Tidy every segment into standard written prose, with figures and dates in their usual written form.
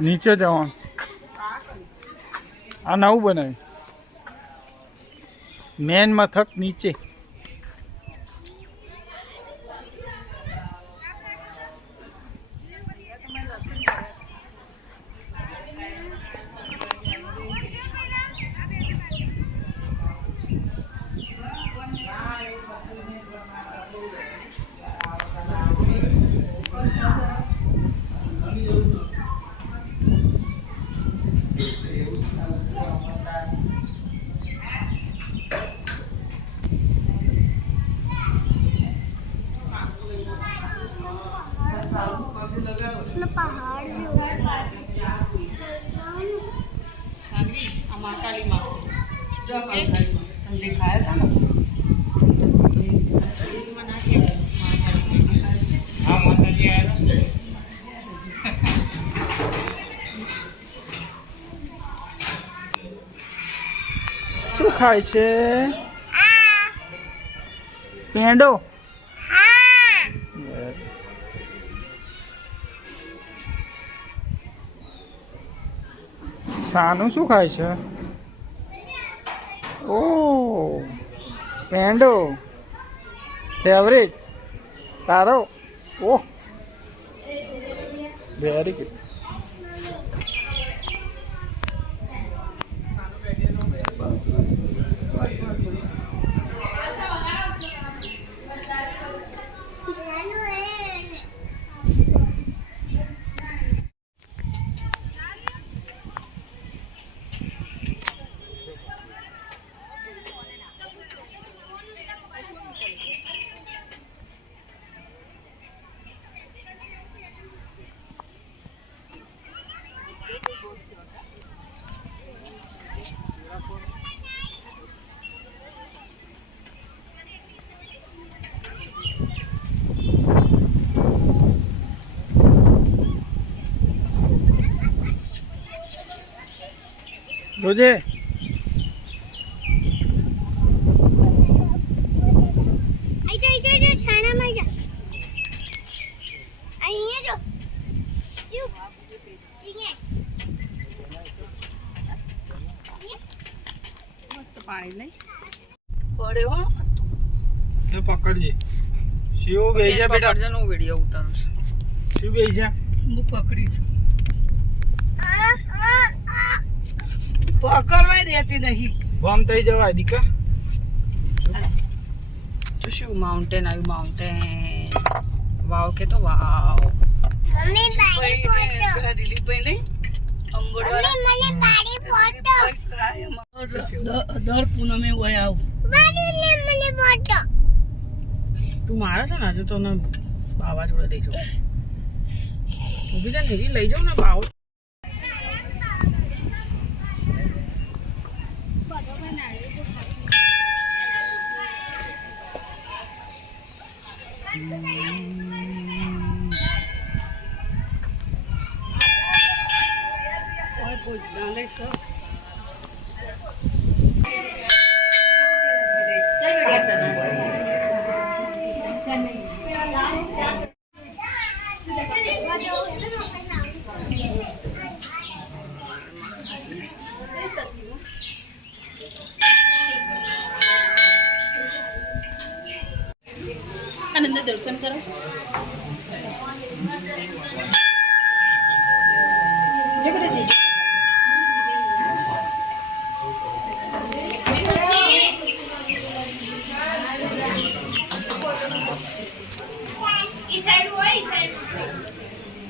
નીચે જવાનું આ નવું બનાવ્યું મેન મથક નીચે શું ખાય છે પેંડો સાનું શું ખાય છે ઓ પેંડો ફેવરેટ તારો ઓહ વેરી ગુડ રોજે પાણી નહીં પડે હો તો પકડજે શિવ બેજા બેટા પકડજે નો વિડિયો ઉતારું છું શિવ બેજા હું પકડીશ પકડવાય રહેતી નહીં બોમ થઈ જવાય દીકા તો શું માઉન્ટેન આવ્યું માઉન્ટેન વાવ કે તો વાવ મમ્મી બારી ફોટો દિલીપભાઈ નહીં મમ્મી મને બારી ફોટો દર પૂનમે હોય આવ બારી ને મને ફોટો તું મારે છે ને આજે તો ને બાવા જોડે દઈ જાઉં ઊભી જા ને એવી લઈ જાઉં ને બાવ આનંદ દર્શન કરો જય ગુરુજી ઈ સાઈડ હોય ઈ સાઈડ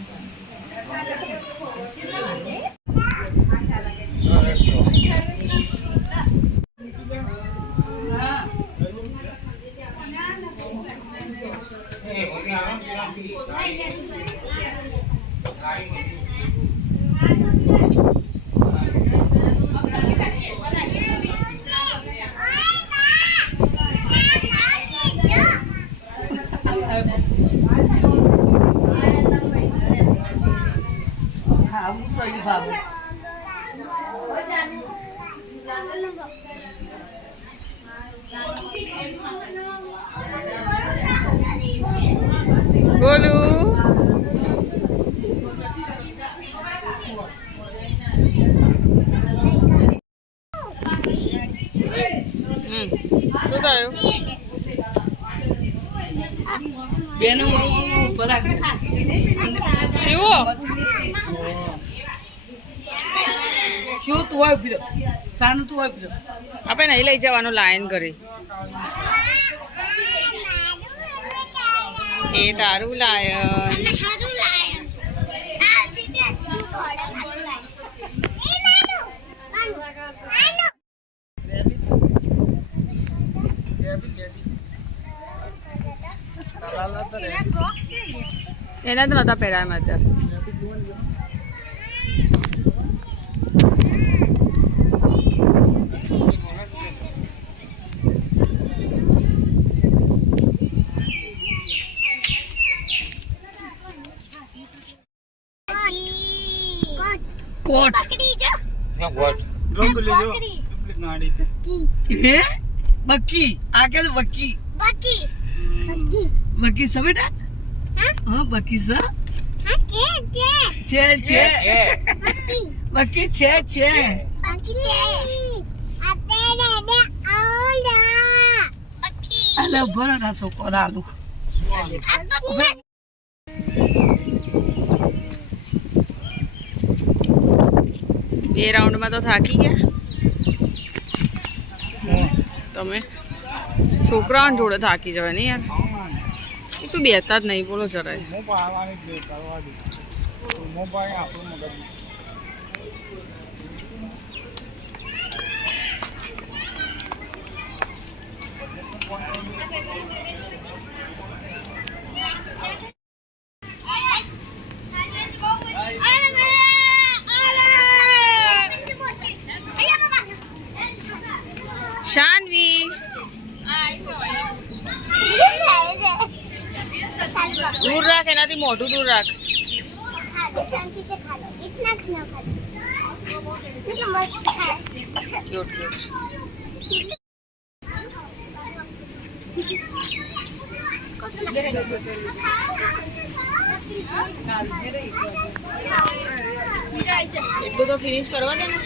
બોલું શું થયું? બેનો ઉપર રાખજો. શિવો શું તું હોય ફિરો સાનું તું હોય ફિરો આપણે નહીં લઈ જવાનું લાયન કરી. એ તારું લાયન. હારું લાય આ રીતે શું કોડે હારું લાય એ નાનું એના તો નતા પહેરાયા અત્યારે. કોટ પકડી જો હે બક્કી આગળ બક્કી બકી બક્કી સવેટા હા બક્કી સા હા છે બકી બક્કી છે બકી આપણે ને આલા બકી અલે ભરા ના છોકરા આલુ બે રાઉન્ડમાં તો થાકી ગયા તમે. છોકરાઓને જોડે થાકી જવાય નહીં યાર. એ તો બેતા જ નહીં બોલો જરાય. શાનવી દૂર રાખ, એનાથી મોઢું દૂર રાખ. शांति से खा लो इतना ना खा लो मुझे मस्त है ક્યુટ ક્યુટ. એટલું તો ફિનિશ કરવા દે ને.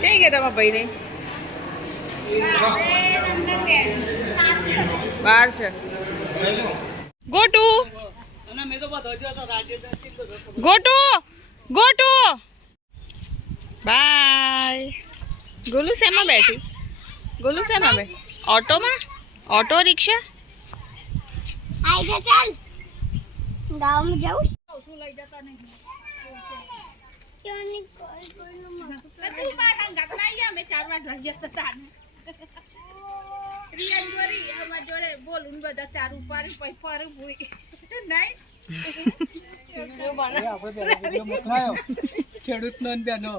કઈ ગયા તમારા ભાઈ ને? બહાર છે. ગોટુ અને મેં તો બધો તો રાજ્ય ગોટુ ગોટુ બાય. ગોલુ શેમાં બેઠી? ગોલુ શેમાં બે? ઓટોમાં? Auto rickshaw? आई जा चल गांव में जाऊं શું લઈ જતા નહીં? क्यों नहीं कॉल करना मत તું બાર હંગાત ના આયા. મે 4 વાર ઘર જતા તા. રિયા જોરી અમાર જોડે બોલું બધા ચાર ઉપાડી પઈ ફરે ભૂઈ નહીં. આપણે પેલા વિડિયો મોકલાયો ખેડૂત નો બેનો